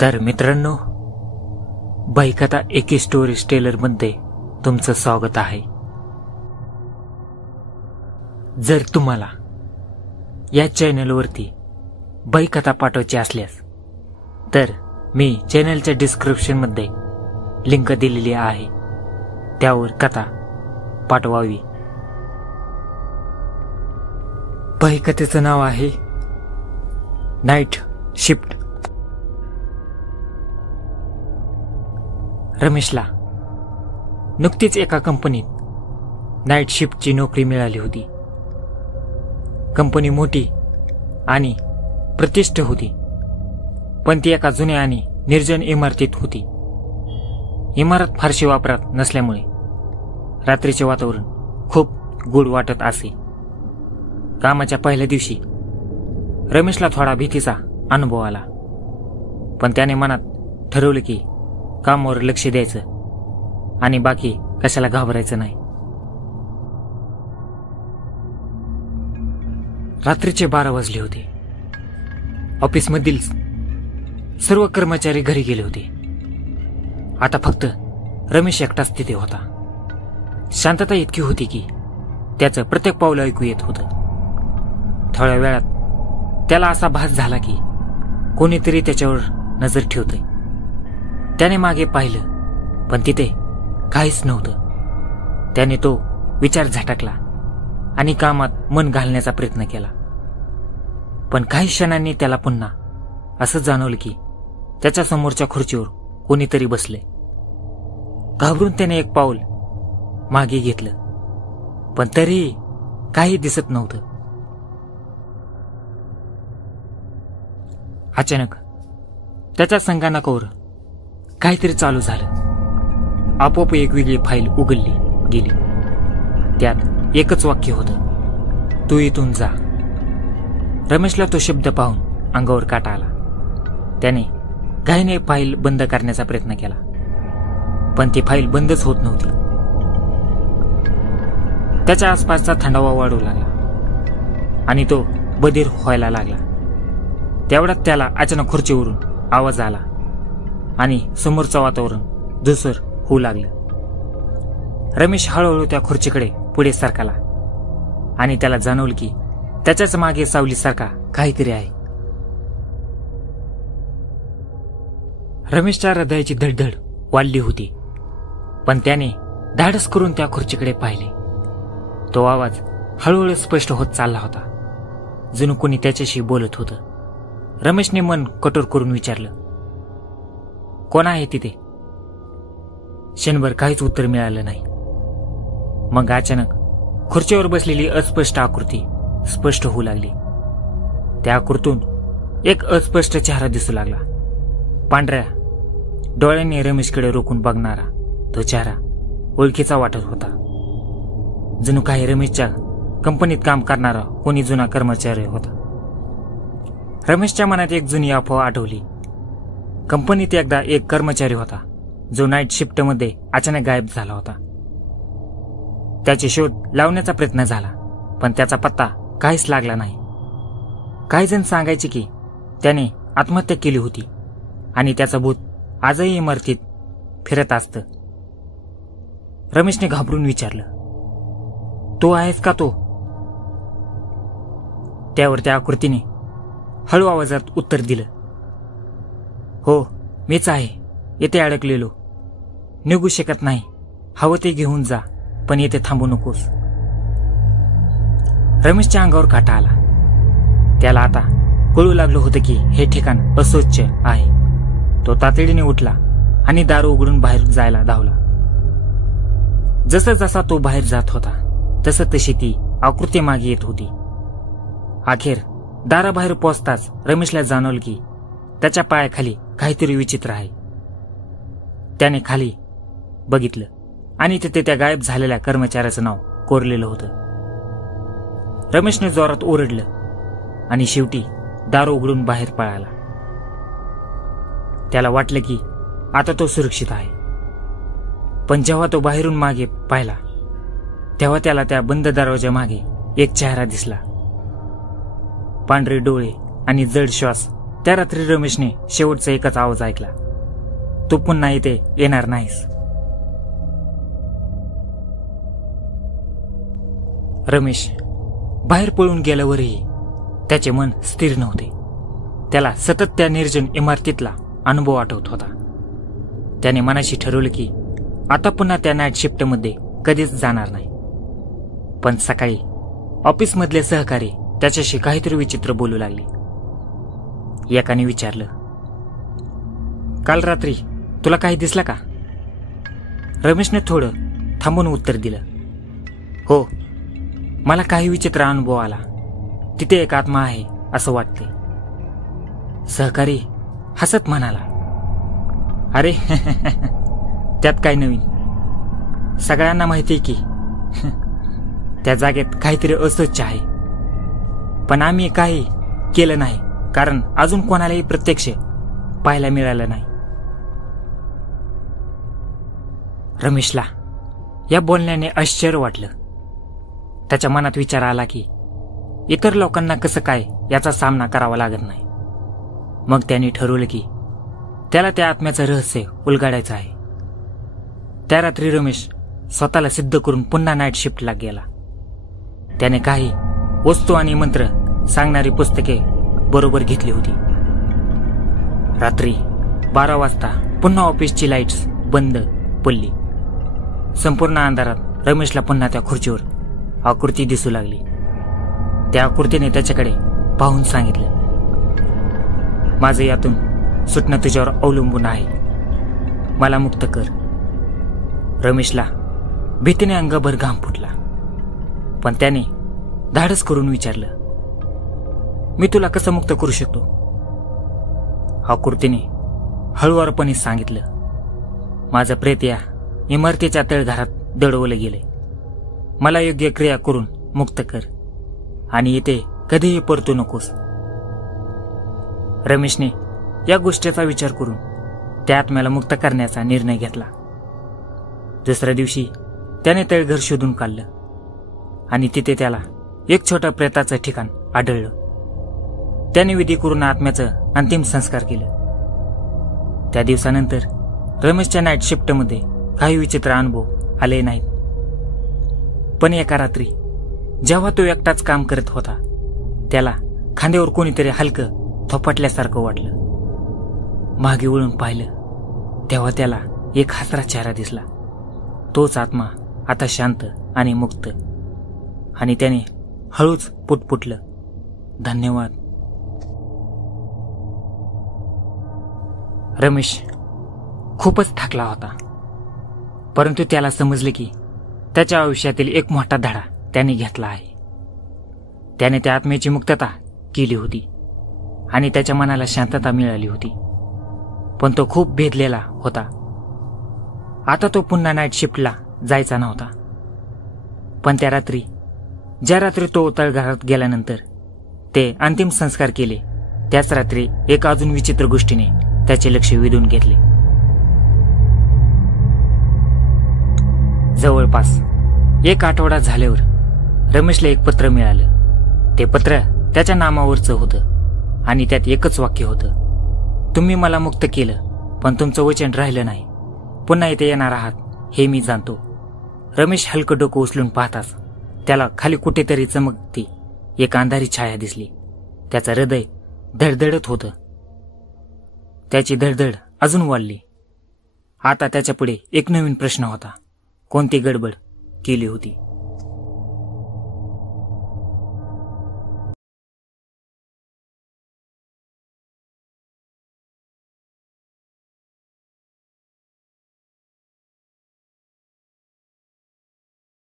तर मित्रांनो, बाईकथा एकी स्टोरी टेलर मध्ये तुमचं स्वागत आहे. जर तुम्हाला या चॅनलवरती बाईकथा पाठवायची असल्यास तर मी चॅनलच्या डिस्क्रिप्शन मध्ये लिंक दिलेली आहे, त्यावर कथा पाठवावी. बाईकथेचं नाव आहे नाईट शिफ्ट. रमेशला नुकतीच एका कंपनीत नाईट शिफ्टची नोकरी मिळाली होती. कंपनी मोठी आणि प्रतिष्ठित होती, पण ती एका जुन्या आणि निर्जन इमारतीत होती. इमारत फारशी वापरात नसल्यामुळे रात्रीचे वातावरण खूप गूढ वाटत असे. कामाच्या पहिल्या दिवशी रमेशला थोडा भीतीचा अनुभव आला, पण त्याने मनात ठरवलं की कामावर लक्ष द्यायचं आणि बाकी कशाला घाबरायचं नाही. रात्रीचे 12 वाजले होते. ऑफिसमधील सर्व कर्मचारी घरी गेले होते. आता फक्त रमेश एकटाच तिथे होता. शांतता इतकी होती की त्याचं प्रत्येक पाऊल ऐकू येत होतं. थोड्या वेळात त्याला असा भास झाला की कोणीतरी त्याच्यावर नजर ठेवतंय. त्याने मागे पाहिलं, पण तिथे काहीच नव्हतं. त्याने तो विचार झटकला आणि कामात मन घालण्याचा प्रयत्न केला. पण काही क्षणांनी त्याला पुन्हा असं जाणवलं की त्याच्या समोरच्या खुर्चीवर कोणीतरी बसले. घाबरून त्याने एक पाऊल मागे घेतलं, पण तरीही काही दिसत नव्हतं. अचानक त्याच्या संगणकावर काहीतरी चालू झालं. आपोआप एक वेगळी फाईल उघडली गेली. त्यात एकच वाक्य होतं, तू इथून जा. रमेशला तो शब्द पाहून अंगावर काटा आला. त्याने घाईने फाईल बंद करण्याचा प्रयत्न केला, पण ती फाईल बंदच होत नव्हती. त्याच्या आसपासचा थंडावा वाढू लागला आणि तो बधीर व्हायला लागला. तेवढ्यात त्याला अचानक खुर्चीवरून आवाज आला आणि समोरचं वातावरण धुसर होऊ लागलं. रमेश हळूहळू त्या खुर्चीकडे पुढे सरकला आणि त्याला जाणवलं की त्याच्याच मागे सावलीसारखा काहीतरी आहे. रमेशच्या हृदयाची धडधड वाढली होती, पण त्याने धाडस करून त्या खुर्चीकडे पाहिले. तो आवाज हळूहळू स्पष्ट होत चालला होता, जणू कोणी त्याच्याशी बोलत होतं. रमेशने मन कठोर करून विचारलं, कोण आहे तिथे? क्षणभर काहीच उत्तर मिळालं नाही. मग अचानक खुर्चीवर बसलेली अस्पष्ट आकृती स्पष्ट होऊ लागली. त्या आकृतीतून एक अस्पष्ट चेहरा दिसू लागला. पांढऱ्या डोळ्यांनी रमेशकडे रोखून बघणारा तो चेहरा ओळखीचा वाटत होता. जणू काही रमेशच्या कंपनीत काम करणारा कोणी जुना कर्मचारी होता. रमेशच्या मनात एक जुनी अफवा आठवली. कंपनीत एकदा एक कर्मचारी होता जो नाईट शिफ्टमध्ये अचानक गायब झाला होता. त्याचे शोध लावण्याचा प्रयत्न झाला, पण त्याचा पत्ता काहीच लागला नाही. काही जण सांगायचे की त्याने आत्महत्या केली होती आणि त्याचं भूत आजही इमारतीत फिरत असतं. रमेशने घाबरून विचारलं, तो आहेस का तो? त्यावर त्या आकृतीने हळू आवाजात उत्तर दिलं, हो मीच आहे. येथे अडकलेलो, निघू शकत नाही. हवं ते घेऊन जा, पण येथे थांबू नकोस. रमेशच्या अंगावर काटा आला. त्याला आता कळू लागलं होतं की हे ठिकाण अस्वच्छ आहे. तो तातडीने उठला आणि दार उघडून बाहेर जायला धावला. जसा जसा तो बाहेर जात होता तसं तशी ती आकृती मागे येत होती. अखेर दाराबाहेर पोहोचताच रमेशला जाणवलं की त्याच्या पायाखाली काहीतरी विचित्र आहे. त्याने खाली बघितलं आणि तिथे त्या गायब झालेल्या कर्मचाऱ्याचं नाव कोरलेलं होतं. रमेशने जोरात ओरडलं आणि शेवटी दार उघडून बाहेर पळाला. त्याला वाटलं की आता तो सुरक्षित आहे, पण जेव्हा तो बाहेरून मागे पाहिला तेव्हा त्याला त्या बंद दरवाजा मागे एक चेहरा दिसला. पांढरे डोळे आणि जड श्वास त्या रात्री रमेशने शेवटचा एकच आवाज ऐकला, तू पुन्हा इथे येणार नाहीस. रमेश बाहेर पळून गेल्यावरही त्याचे मन स्थिर नव्हते. त्याला सतत त्या निर्जन इमारतीतला अनुभव आठवत होता. त्याने मनाशी ठरवलं की आता पुन्हा त्या नाईट शिफ्टमध्ये कधीच जाणार नाही. पण सकाळी ऑफिसमधले सहकारी त्याच्याशी काहीतरी विचित्र बोलू लागले. एकाने विचारलं, काल रात्री तुला काही दिसलं का? रमेशने थोडं थांबून उत्तर दिलं, हो, मला काही विचित्र अनुभव आला. तिथे एक आत्मा आहे असं वाटते. सहकारी हसत म्हणाला, अरे त्यात काय नवीन? सगळ्यांना माहिती की त्या जागेत काहीतरी अस्वच्छ आहे, पण आम्ही काही केलं नाही कारण अजून कोणालाही प्रत्यक्ष पाहायला मिळालं नाही. रमेशला या बोलण्याने आश्चर्य वाटलं. त्याच्या मनात विचार आला की इतर लोकांना कसं काय याचा सामना करावा लागत नाही. मग त्याने ठरवलं की त्याला त्या आत्म्याचं रहस्य उलगडायचं आहे. त्या रात्री रमेश स्वतःला सिद्ध करून पुन्हा नाईट शिफ्टला गेला. त्याने काही वस्तू आणि मंत्र सांगणारी पुस्तके बरोबर घेतली होती. रात्री 12 वाजता पुन्हा ऑफिसची लाईट्स बंद पडली. संपूर्ण अंधारात रमेशला पुन्हा त्या खुर्चीवर आकृती दिसू लागली. त्या आकृतीने त्याच्याकडे पाहून सांगितलं, माझं यातून सुटणं तुझ्यावर अवलंबून आहे, मला मुक्त कर. रमेशला भीतीने अंगभर घाम फुटला, पण त्याने धाडस करून विचारलं, मी तुला कसं मुक्त करू शकतो? आकृतीने हळुवारपणे सांगितलं, माझं प्रेत या इमारतीच्या तळघरात दडवलं गेले. मला योग्य क्रिया करून मुक्त कर आणि इथे कधीही परतू नकोस. रमेशने या गोष्टीचा विचार करून त्या आत्म्याला मुक्त करण्याचा निर्णय घेतला. दुसऱ्या दिवशी त्याने तळघर शोधून काढलं आणि तिथे त्याला एक छोटं प्रेताचं ठिकाण आढळलं. त्याने विधी करून आत्म्याचं अंतिम संस्कार केलं. त्या दिवसानंतर रमेशच्या नाईट शिफ्टमध्ये काही विचित्र अनुभव आले नाहीत. पण एका रात्री जेव्हा तो एकटाच काम करत होता, त्याला खांद्यावर कोणीतरी हलकं थोपटल्यासारखं वाटलं. मागे वळून पाहिलं तेव्हा त्याला एक हसरा चेहरा दिसला. तोच आत्मा आता शांत आणि मुक्त, आणि त्याने हळूच पुटपुटलं, धन्यवाद. रमेश खूपच थकला होता, परंतु त्याला समजले की त्याच्या आयुष्यातील एक मोठा धडा त्याने घेतला आहे. त्याने त्या आत्म्याची मुक्तता केली होती आणि त्याच्या मनाला शांतता मिळाली होती. पण तो खूप भेदलेला होता. आता तो पुन्हा नाईट शिफ्टला जायचा नव्हता. पण त्या रात्री, ज्या रात्री तो तळघरात गेल्यानंतर ते अंतिम संस्कार केले, त्याच रात्री एक अजून विचित्र गोष्टीने त्याचे लक्ष वेधून घेतले. जवळपास 1 आठवडा झाल्यावर रमेशला एक पत्र मिळालं. ते पत्र त्याच्या नामावरचं होतं आणि त्यात एकच वाक्य होतं, तुम्ही मला मुक्त केलं, पण तुमचं वचन राहिलं नाही. पुन्हा इथे येणार आहात हे मी जाणतो. रमेश हलकं डोकं उचलून पाहताच त्याला खाली कुठेतरी चमकती एक अंधारी छाया दिसली. त्याचं हृदय धडधडत होतं. त्याची धडधड अजून वाढली. आता त्याच्यापुढे एक नवीन प्रश्न होता, कोणती गडबड केली होती?